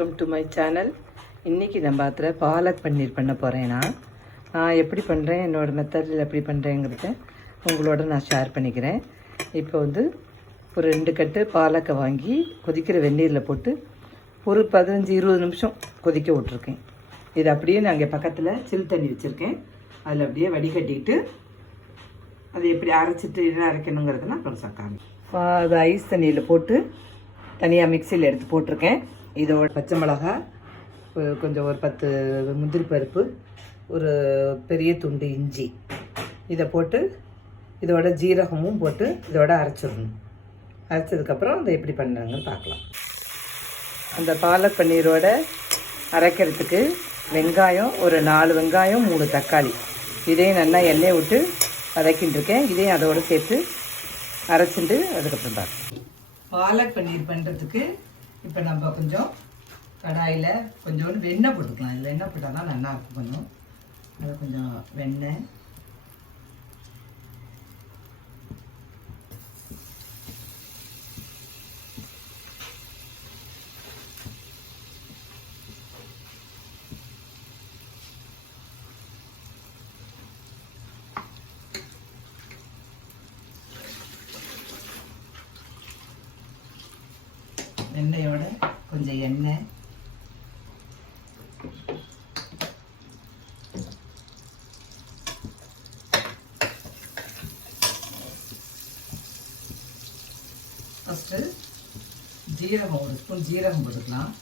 Welcome to my channel. இன்றைக்கி நம்ம அதில் பாலக் பன்னீர் பண்ண போகிறேன்னா நான் எப்படி பண்ணுறேன், என்னோடய மெத்தடில் எப்படி பண்ணுறேங்கிறத உங்களோட நான் ஷேர் பண்ணிக்கிறேன். இப்போ ஒரு 2 கட்டு பாலக்கை வாங்கி கொதிக்கிற வெந்நீரில் போட்டு ஒரு 15-20 நிமிஷம் கொதிக்க விட்ருக்கேன். இது அப்படியே நாங்கள் பக்கத்தில் சில் தண்ணி வச்சுருக்கேன். அதில் அப்படியே வடிகட்டிக்கிட்டு அதை எப்படி அரைச்சிட்டு அரைக்கணுங்கிறதுனா அப்புறம் சக்காமி அது ஐஸ் தண்ணியில் போட்டு தனியாக மிக்சியில் எடுத்து போட்டிருக்கேன். இதோட பச்சை மிளகா, கொஞ்சம் ஒரு 10 முந்திரி பருப்பு, ஒரு பெரிய துண்டு இஞ்சி, இதை போட்டு இதோட ஜீரகமும் போட்டு இதோட அரைச்சிடணும். அரைச்சதுக்கப்புறம் அதை எப்படி பண்ணுறாங்கன்னு பார்க்கலாம். அந்த பாலக் பன்னீரோட அரைக்கிறதுக்கு வெங்காயம் ஒரு 4 வெங்காயம், 3 தக்காளி, இதையும் நல்லா எண்ணெய் விட்டு வதக்கின்னு இருக்கேன். இதையும் அதோடு சேர்த்து அரைச்சிட்டு அதுக்கப்புறம் பார்க்கலாம். பாலக் பன்னீர் பண்ணுறதுக்கு இப்போ நம்ம கொஞ்சம் கடாயில் கொஞ்சோண்டு வெண்ணெய் போட்டுக்கலாம். இதில் எண்ணெய் போட்டால் தான் நல்லா இருக்கும். கொஞ்சம் அது கொஞ்சம் வெண்ணெய், எண்ணெயோட கொஞ்சம் எண்ணெய், ஃபஸ்ட்டு ஜீரகம், ஒரு ஸ்பூன் ஜீரகம் போட்டுக்கலாம்.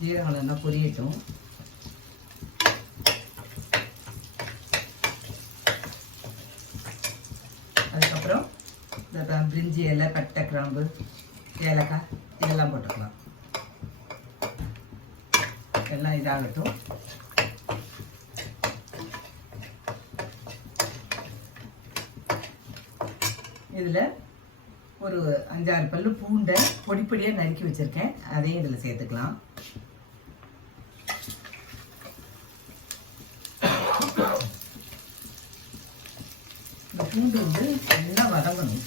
ஜீரகம் நல்லா பொரியட்டும். அதுக்கப்புறம் இந்த பிரிஞ்சி இலை, பட்டை, கிராம்பு, ஏலக்காய் இதெல்லாம் போட்டுக்கலாம். எல்லாம் இதாகட்டும். இதில் ஒரு 5-6 பல்லு பூண்டை பொடியாக நறுக்கி வச்சுருக்கேன். அதையும் இதில் சேர்த்துக்கலாம். இந்த பூண்டு நல்லா வதங்கணும்.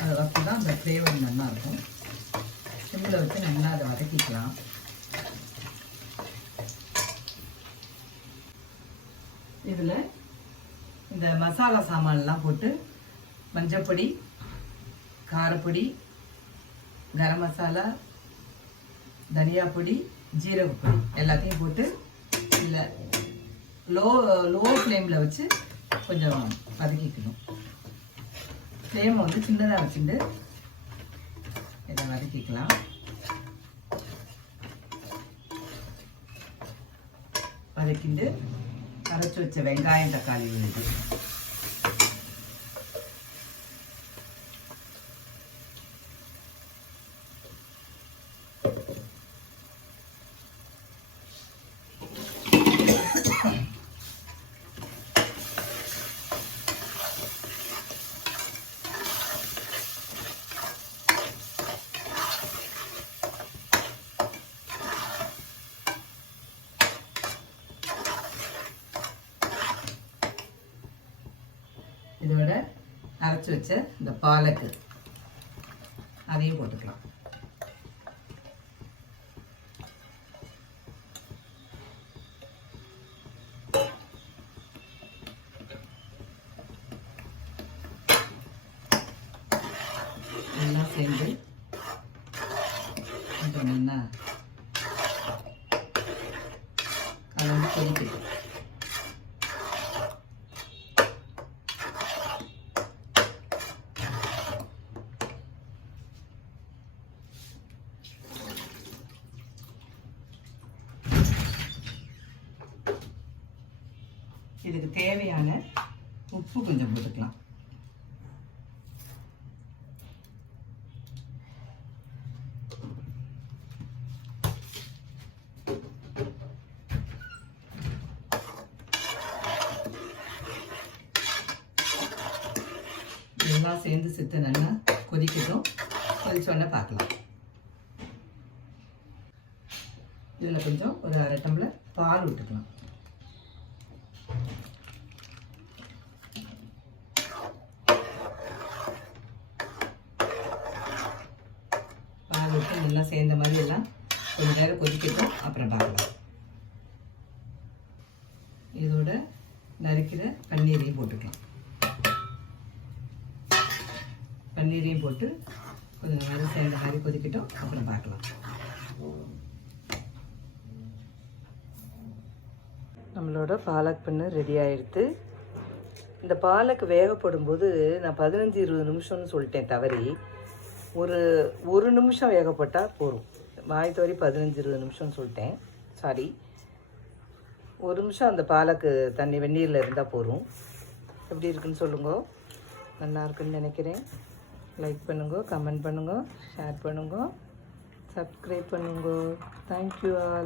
அது அப்போ தான் அந்த ஃப்ளேவர் நல்லா இருக்கும். சிம்மில் வச்சு நல்லா அதை வதக்கிக்கலாம். இதில் இந்த மசாலா சாமான்லாம் போட்டு மஞ்சப்பொடி, காரப்பொடி, கரம் மசாலா, தனியா பொடி, ஜீரகப்பொடி எல்லாத்தையும் போட்டு இல்லை லோ ஃப்ளேமில் வச்சு கொஞ்சம் வதக்கிக்கணும். ஃப்ளேமை சின்னதாக வச்சுட்டு இதை வதக்கிக்கலாம். வதக்கிட்டு அரைச்சி வச்ச வெங்காயம், தக்காளி விழுது, இதோட அரைச்சி வச்ச இந்த பாலக்கு அதையும் போட்டுக்கலாம். எல்லாம் சேர்ந்து கொஞ்சம் நல்லா கலந்து கொதிக்கட்டும். இதுக்கு தேவையான உப்பு கொஞ்சம் போட்டுக்கலாம். இதெல்லாம் சேர்ந்து நல்லா கொதிக்கட்டும். கொதிச்சோடனே பார்க்கலாம். இதில் கொஞ்சம் ஒரு 1/2 டம்ளர் பால் விட்டுக்கலாம். போட்டு நல்லா சேர்ந்த மாதிரி எல்லாம் கொஞ்சம் நேரம் கொதிக்கட்டும், அப்புறம் பார்க்கலாம். இதோட நறுக்கிற பன்னீரையும் போட்டுக்கலாம். பன்னீரையும் போட்டு கொஞ்சம் நேரம் சேர்ந்த மாதிரி கொதிக்கட்டும், அப்புறம் பார்க்கலாம். நம்மளோட பாலக் பண்ணு ரெடி ஆகிடுது. இந்த பாலக் வேகப்படும்போது நான் 15-20 நிமிஷம்னு சொல்லிட்டேன் தவறி. ஒரு நிமிஷம் வேகப்பட்டால் போதும். வாய் தவறி 15-20 நிமிஷம்னு சொல்லிட்டேன், சாரி. ஒரு நிமிஷம் அந்த பாலக்கு தண்ணி வெந்நீரில் இருந்தால் போதும். எப்படி இருக்குன்னு சொல்லுங்க. நல்லா இருக்குன்னு நினைக்கிறேன். லைக் பண்ணுங்க, கமெண்ட் பண்ணுங்க, ஷேர் பண்ணுங்க, சப்ஸ்கிரைப் பண்ணுங்க. Thank you all.